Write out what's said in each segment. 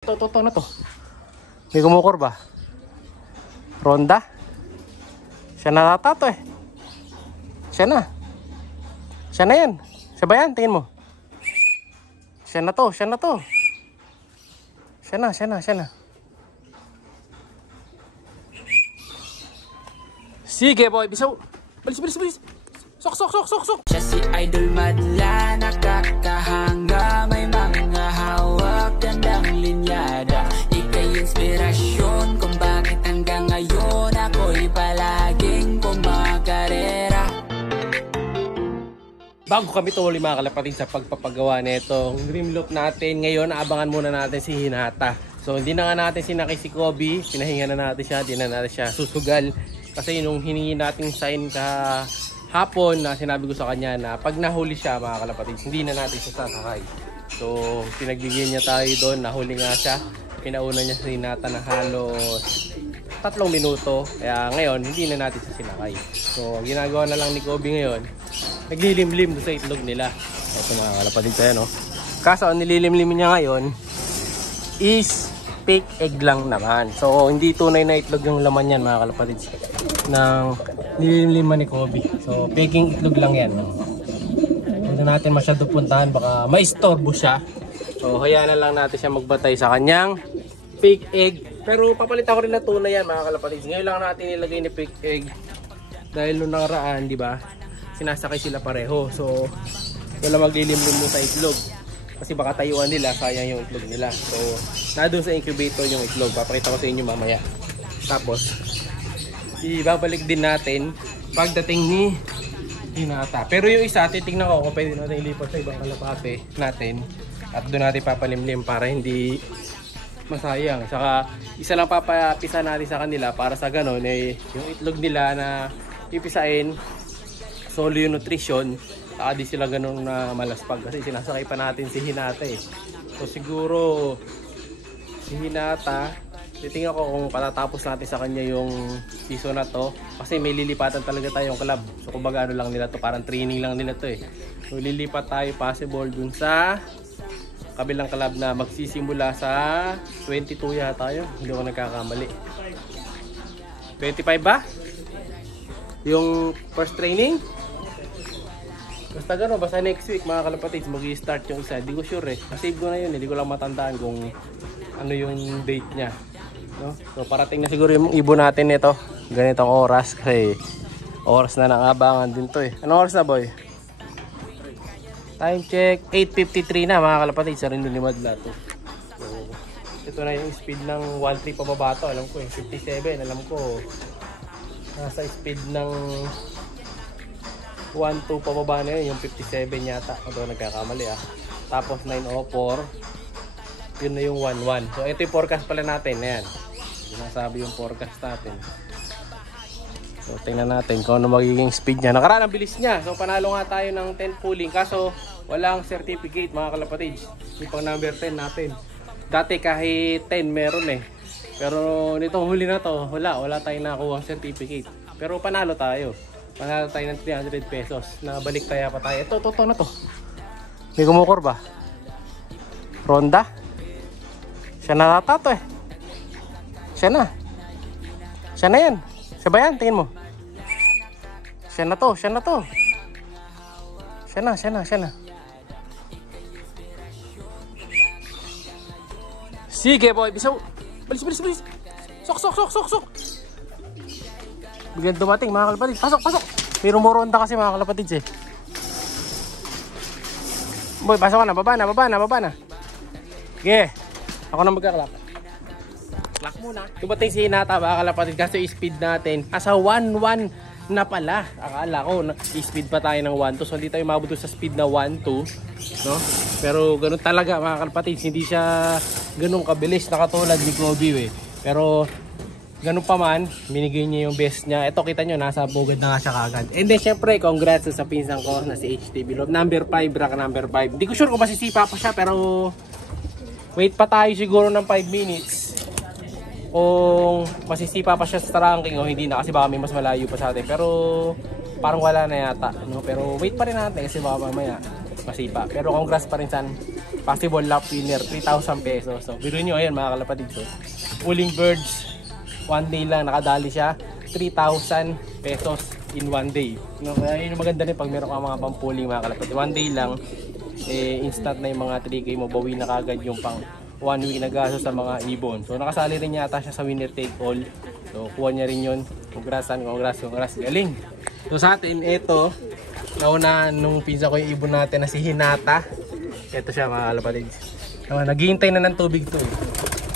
Ito na to. May kumukor ba? Ronda? Siya na nata to eh. Siya na. Siya na yan. Siya ba yan? Tingin mo. Siya na to. Siya na to. Siya na. Siya na. Siya na. Sige boy. Bisaw. Bilis, bilis, bilis. Sok, sok, sok, sok, sok. Siya si Idol Madla, nakakahanga, may mga hawak, gandang linyada. Ika'y inspirasyon kung bakit hanggang ngayon ako'y palaging kumakarera. Bago kami tuloy mga kalapatid sa pagpapagawa nitong dream loop natin, ngayon abangan muna natin si Hinata. So hindi na nga natin sinakay si Kobe, pinahinga na natin siya, hindi na natin siya susugal. Kasi nung hiningi natin sign hapon na sinabi ko sa kanya na pag nahuli siya mga kalapatid, hindi na natin siya sasakay. So pinagbigyan niya tayo doon, nahuli nga siya. Pinauna niya si Hinata na halos 3 minuto. Kaya ngayon hindi na natin siya sinakay. So ginagawa na lang ni Kobe ngayon, naglilimlim doon sa itlog nila. Ito mga kalapatid tayo, no? Kaso ang nililimlim niya ngayon is fake egg lang naman. So hindi tunay na itlog yung laman yan mga kalapatid ng nililimliman ni Kobe. So faking itlog lang yan, no? Hindi natin masyado puntahan, baka maistorbo siya. So hayaan na lang natin siya magbatay sa kanyang fake egg. Pero papalitan ko rin na tunay yan mga kalapatid. Ngayon lang natin nilagay ni fake egg dahil nung nakaraan, di ba, sinasakay sila pareho. So wala maglilimlim mo sa itlog kasi baka tayuan nila, sayang yung itlog nila. So nandun sa incubator yung itlog, papakita ko sa inyo mamaya. Tapos ibabalik din natin pagdating ni Hinata. Pero yung isa, titignan ko kung pwede natin ilipat sa ibang kalapate natin at doon natin papalimlim para hindi masayang. Saka isa lang papapisa natin sa kanila para sa ganon eh, yung itlog nila na pipisain solo yung nutrition, saka di sila ganun na malaspag kasi sinasakay pa natin si Hinata eh. So siguro si Hinata, titingnan ko kung patatapos natin sa kanya yung season na to kasi may lilipatan talaga tayong club. So kumbaga ano lang nila to, parang training lang nila to eh. So lilipat tayo possible dun sa kabilang club na magsisimula sa 22 yata yun, hindi ko nagkakamali. 25 ba? Yung first training? Basta gano'n, basta next week mga kalapatids mag-i-start yung isa. Hindi ko sure eh, nasave ko na yun, hindi ko lang matandaan kung ano yung date nya, no? So parating na siguro yung ibon natin nito ganitong oras kasi oras na nangabangan din to eh. Anong oras na boy? Time check 8:53 na mga kalapatid sa Rindon ni Madla to. So ito na yung speed ng 1.3 pababa to, alam ko eh 57, alam ko nasa speed ng 1.2 pababa na yun, yung 57 yata ito nagkakamali ah. Tapos 9:04 yun na yung 1.1. So ito yung forecast pala natin, ayan sinasabi yung forecast natin. So tingnan natin kung ano magiging speed niya. Nakaraan ang bilis niya. So panalo nga tayo ng 10 pulling. Kaso walang certificate mga kalapatids. Yung pang number 10 natin. Dati kahit 10 meron eh. Pero nitong huli na to, wala tayong nakuha certificate. Pero panalo tayo. Panalo tayo ng 300 pesos. Nabalik kaya pa tayo. Ito na to. May kumukor ba? Ronda? Siya na nata to eh. Siya na. Siya na yan. Siya ba yan? Tingin mo. Siya na to. Siya na to. Siya na. Siya na. Siya na. Sige boy. Bisaw. Bilis, bilis, bilis. Sok, sok, sok, sok, sok. Bigyan dumating mga kalapatid. Pasok, pasok. May rumoronda kasi mga kalapatid eh. Boy, pasok ka na. Baba na, baba na, baba na. Sige. Ako na magkaklak. Klak muna. Dumating si Hinata mga kalapatid kasi speed natin asa 1.1 na pala. Akala ko speed pa tayo ng 1.2. So hindi tayo mabuto sa speed na 1.2, no? Pero ganun talaga mga kalapatid. Hindi siya ganun kabilis na katulad ni Kobe eh. Pero ganun pa man, binigay niya yung best niya. Ito kita nyo, nasa bugad na nga siya kagad. And then syempre, congrats sa pinsan ko na si HTB Love. Number 5, rack number 5. Hindi ko sure kung masisipa pa siya pero wait pa tayo siguro ng 5 minutes. Kung masisipa pa siya sa ranking o hindi na kasi baka may mas malayo pa sa atin. Pero parang wala na yata, no? Pero wait pa rin natin kasi baka mamaya masipa. Pero congrats pa rin san. possible lap winner, 3,000 pesos. So, biro nyo, ayan mga kalapatid. So, Pulling Birds, 1 day lang, nakadali siya, 3,000 pesos in 1 day. No, kaya yun yung maganda rin pag meron ka mga pampuling mga kalapatid. 1 day lang, instant na yung mga 3K mo, bawi na kagad yung pang 1 week na gasto sa mga ibon. So, nakasali rin yata siya sa winner take all. So, kuha niya rin yun. Congrats. Galing. So, sa atin, ito, nauna nung pinsa ko yung ibon natin na si Hinata. Ito siya mga kalapatid. Naghihintay na ng tubig to.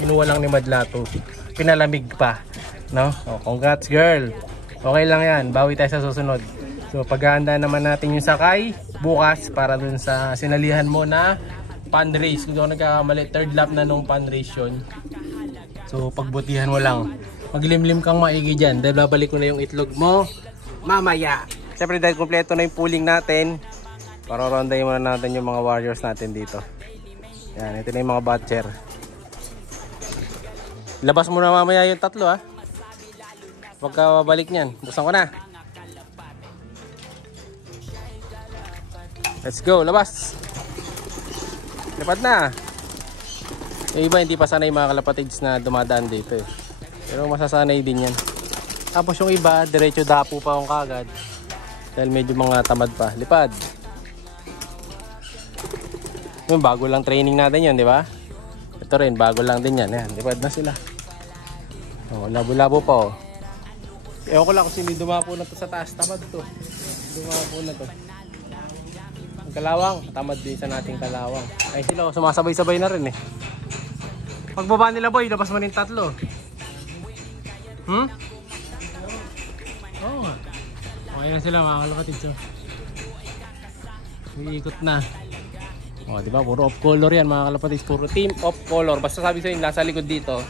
Kinuha lang ni Madla to. Pinalamig pa. No? Oh, congrats girl. Okay lang yan. Bawi tayo sa susunod. So, paghahanda naman natin yung sakay bukas para dun sa sinalihan mo na pan race. Kung ako nagkakamali, third lap na nung pan race yun. So, pagbutihan mo lang. Maglimlim kang maigi dyan. Dahil babalik ko na yung itlog mo mamaya. Siyempre dahil kompleto na yung pooling natin, parorondayin muna natin yung mga warriors natin dito. Yan, ito na yung mga batcher. Labas mo na mamaya yung tatlo ha. Huwag ka babalik nyan. Buksan ko na. Let's go, labas. Lipat na. Yung iba hindi pa sanay mga kalapatids na dumadaan dito eh. Pero masasanay din yan. Tapos yung iba, diretso dapo pa akong kagad. Dahil medyo mga tamad pa. Lipad. Yung bago lang training natin yan, di ba? Ito rin, bago lang din yan. Ayan, lipad na sila. Oh, labo-labo pa oh. Ewan ko lang kung sino dumapo na to sa taas. Tamad to. Dumapo na to. Ang kalawang, tamad din sa nating kalawang. Ay sila, sumasabay-sabay na rin eh. Pagbaba nila boy, labas mo rin tatlo. Oo nga. Okay na sila mga kalapatid. So, iikot na. O diba, puro off color yan mga kalapatid. Puro team off color. Basta sabi sa inyo, nasa likod dito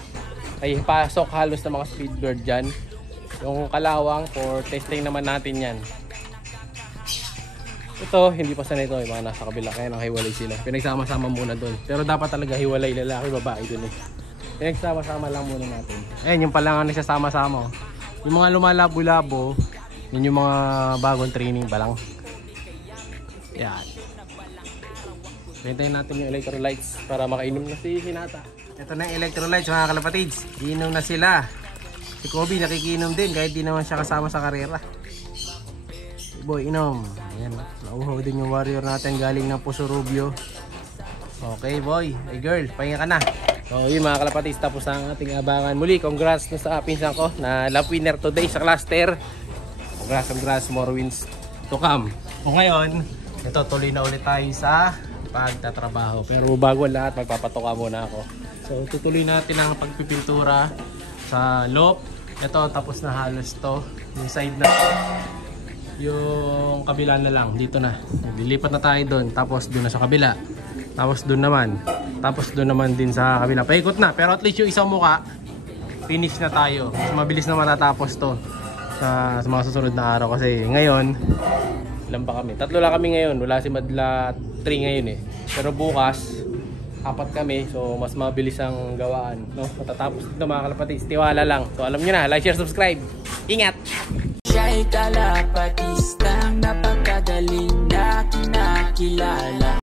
ay pasok halos na mga speed bird dyan. Yung kalawang for testing naman natin yan. Ito, hindi pa sanay ito. Yung mga nasa kabila, kaya nakahiwalay sila. Pinagsama-sama muna doon. Pero dapat talaga hiwalay lalaki, babae doon eh. Pinagsama-sama lang muna natin. Ayan, yung palangan na siya sama-sama. Yung mga lumalabo-labo, yun yung mga bagong training pa lang. Yan. Hintayin natin yung electrolytes para makainom na si Hinata. Ito na yung electrolytes mga kalapatids. Iinom na sila. Si Kobe nakikinom din kahit di naman siya kasama sa karera. Boy, inom. Ayan, nauhaw din yung warrior natin galing ng Puso Rubio. Okay boy, ay girl, pahinga ka na. So yun mga kalapatids, tapos ang ating abangan. Muli, congrats na sa pinsan ko na lap winner today sa cluster. Congrats, more wins to come. O ngayon, ito tuloy na ulit tayo sa pagtatrabaho. Pero bago lahat, magpapatoka muna ako. So tutuloy natin ang pagpipintura sa loop. Ito tapos na halos to. Yung side na yung kabila na lang, dito na. Lilipat na tayo doon, tapos doon na sa kabila. Tapos doon naman. Tapos doon naman din sa kabila. Paikot na, pero at least yung isang muka finish na tayo. Mas mabilis na matatapos to sa mga susunod na araw kasi ngayon ilan ba kami? 3 lang kami ngayon. Wala si Madla 3 ngayon eh. Pero bukas 4 kami, so mas mabilis ang gawaan, no? Matatapos dito mga kalapatids, tiwala lang. So alam nyo na, like, share, subscribe. Ingat! Siya'y kalapatistang napakagaling na kinakilala.